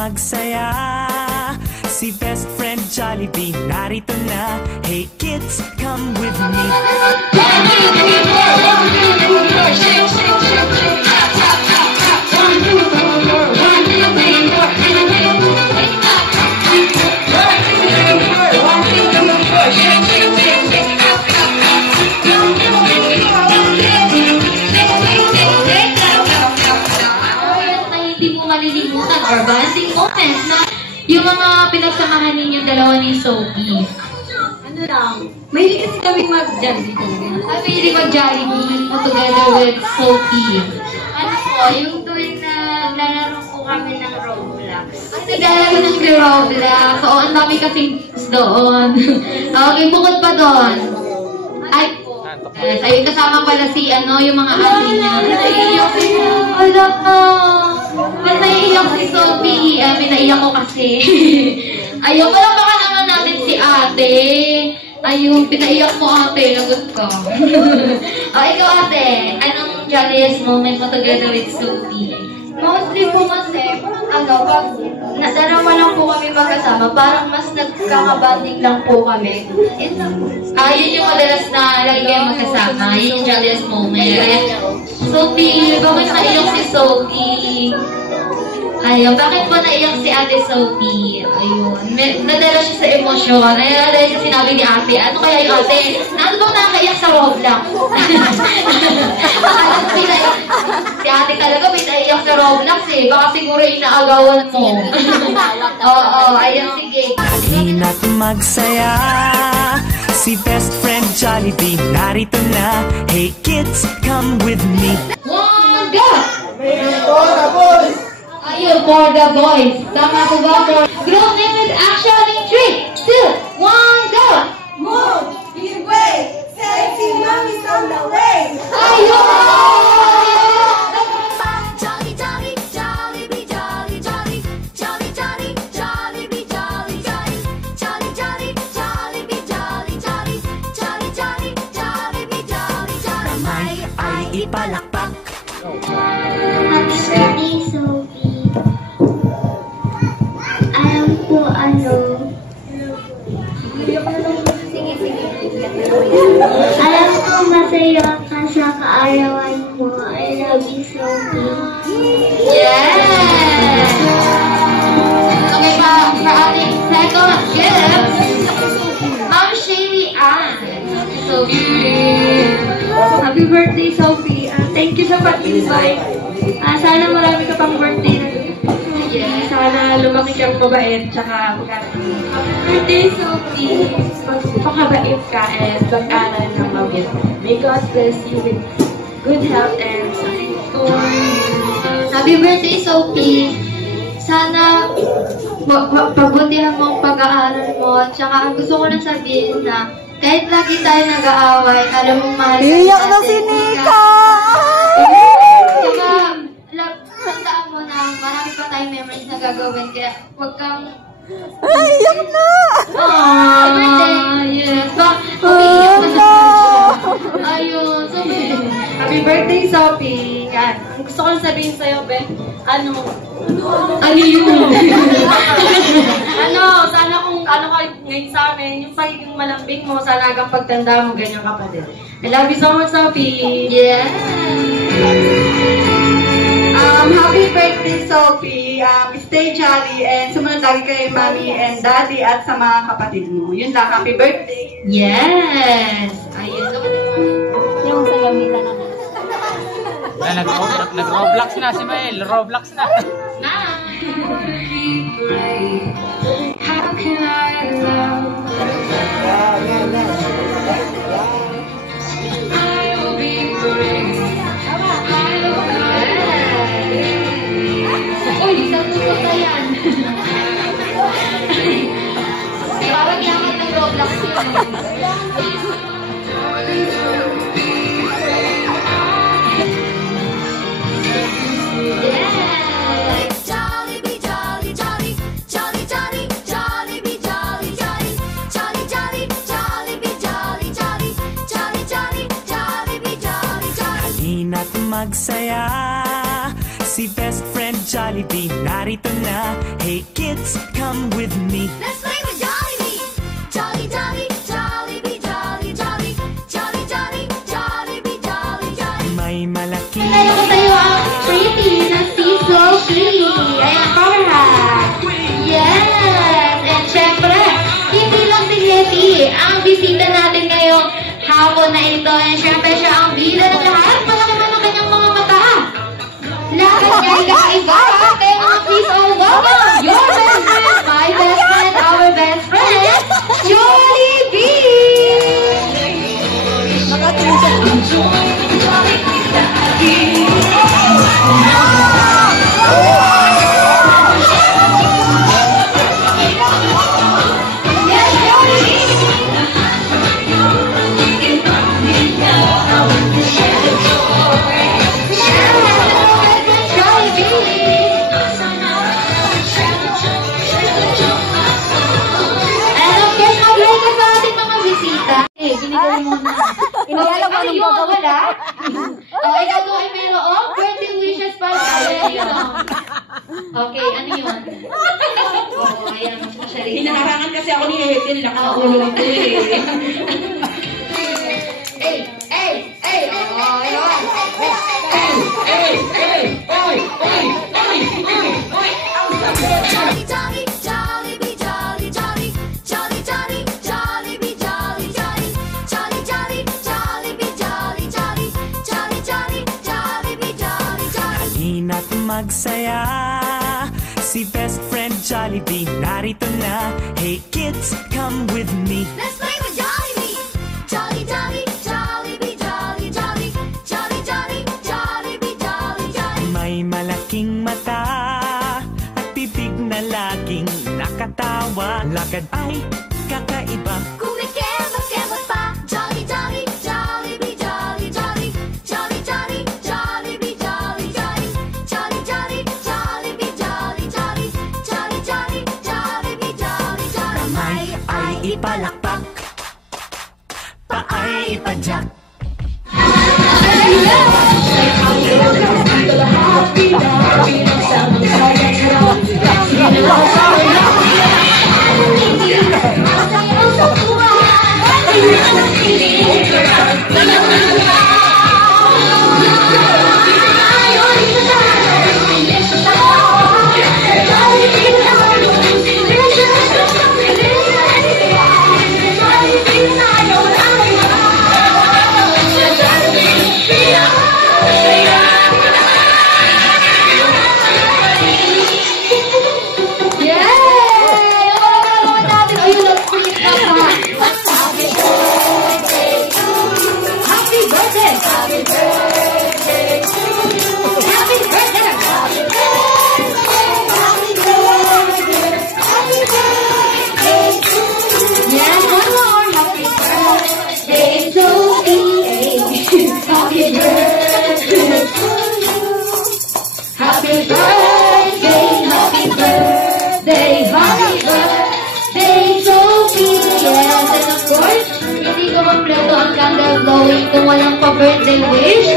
magsaya. Si best friend Jollibee narito na. Hey kids, come with me. Hindi mo malilimutan or bonding moments na yung mga pinagsamahan ninyong dalawa ni Sophie. Ano lang, mahilig kasi kami mag-Jollibee. Mahilig mag-Jollibee together with Sophie. Ano po, yung tuwing na lalaro po kami ng Roblox. Naglalaro ng Roblox. Oo, ang dami kasing doon. Okay, bukod pa doon. Ay, yes, ayun kasama pala si yung mga auntie niya. Naiiyak sila. Wala ka. Ba't naiiyak si Sophie? Pinaiyak ko kasi. Ayun, wala baka naman natin si ate. Ayun, pinaiyak mo ate. Lagot ka. Ikaw ate, anong jolliest moment mo together with Sophie? Mostly po kasi, pag nadarawa lang po kami magkasama, parang mas nagkakabanding lang po kami. Yun yung madalas na lagi kayo magkasama. Yun yung jolliest moment. Sophie, bakit naiyak si Sophie? Ayun, bakit po naiyak si Ate Sophie? Ayun, nadala siya sa emosyon. Ayun, dahil sa sinabi ni Ate, ano kaya yung Ate? Ano bang nakakaiyak sa Roblox? Si Ate talaga may naiyak sa Roblox eh. Baka siguro inaagawan mo. Oo, ayun, sige. Halina't magsaya. Si best friend Jollibee narito na. Hey kids, come with me. One, go! Ayun, for the boys. Tama ko ba? Group name with action in 3, 2, 1, go! Move, give way, sexy mommy's on the way. Ayun! Jolly, jolly, Jollibee, jolly, jolly, jolly, jolly, Jollibee, jolly, jolly, jolly, jolly, Jollibee, jolly, jolly, jolly, jolly, Jollibee, jolly, jolly. Kamay ay ipalakpak. Happy birthday, Sophie. Alam ko alam ko masaya ka sa kaarawan mo. I love you, Sophie. Yes! Okay pa, for ating second gift, Ma'am Shaylee Ann. Sophie. Happy birthday, Sophie. Thank you sa pag-invite. Sana marami ka pang birthday na Yes. sana lumaki kang mabait, tsaka happy birthday, Sophie. Pakabait ka and pag-aral ng mabuti. May God bless you with good health and success. Happy birthday, Sophie. Sana pagbutihan mo ang pag-aaral mo. Tsaka gusto ko lang sabihin na kahit lagi tayo nag-aaway, alam mo mahal ka Iyak na si Nika! Tsaka, tandaan mo na marami pa tayong memories na gagawin. Kaya huwag kang... Ay, iyak na! Happy birthday! Yes. Umiiyak na siya. Ayun. Happy birthday, Sophie. Yan. Ang gusto ko lang sabihin sa'yo, Ben, ano yun? Sana kung ano ka ngayon sa amin, yung pagiging malambing mo, sana hanggang pagtanda mo, ganyan ka pa din. I love you so much, Sophie. Yes. Happy birthday, Sophie. Stay jolly and sumunod lagi kay Mommy and Daddy at sa mga kapatid mo. Yun lang, happy birthday. Yes. Ayun. Yung sayamita na Nag-Roblox na si Mael. Roblox na. How can I love? I'll be brave. Uy, sagot na yan. Parang yaman ng Roblox yun. Jollibee, jolly, jolly, jolly, jolly, Jollibee, jolly, jolly, jolly, jolly, Jollibee, jolly, jolly, jolly, jolly, Jollibee, jolly, jolly. Halina't magsaya. Si best friend Jollibee, narito na. Hey kids, come with me. Let's play with Jollibee! Jolly, jolly, Jollibee, jolly, jolly, jolly, jolly, Jollibee, jolly, jolly. May malaking Tayo ko tayo ang pretty na si Sophie. Ayan, cover hat. Yes! And syempre, hindi lang si Letty ang bisita natin ngayong hapon na ito. And syempre, siya ang bida ng lahat. Malaki man ang kanyang mga mata. Lahat niya ay kakaiba. Kaya mga please all welcome your best friend, my best friend, our best friend, Jollibee! Inayalag mo nung gagawin. Ikaw doon ay mayroong birthday wishes para sa'yo. Okay, ano yun? Oo, ayan, mas masyari. Hinakarangan kasi ako ni Etin. Oo, Jolly, jolly, Jollibee, jolly, jolly, jolly, jolly, Jollibee, jolly, jolly, jolly, jolly, Jollibee, jolly, jolly, jolly, jolly, Jollibee, jolly, jolly. Hina't magsaya. Si best friend Jollibee, narito na. Hey kids, come with me. Let's play with Jollibee! Jolly, jolly, Jollibee, jolly, jolly, jolly, jolly, Jollibee, jolly, jolly. May malaking mata at bibig na laging nakatawa. Lakad ay kakaiba. Kumikembot-kembot pa. Jolly, jolly, Jollibee, jolly, jolly, jolly, jolly, Jollibee, jolly, jolly, jolly, jolly, Jollibee, jolly, jolly, jolly, jolly, Jollibee, jolly, jolly. Kamay ay ipalakpak, paay ipadyak. Kung walang pa-birthday wish,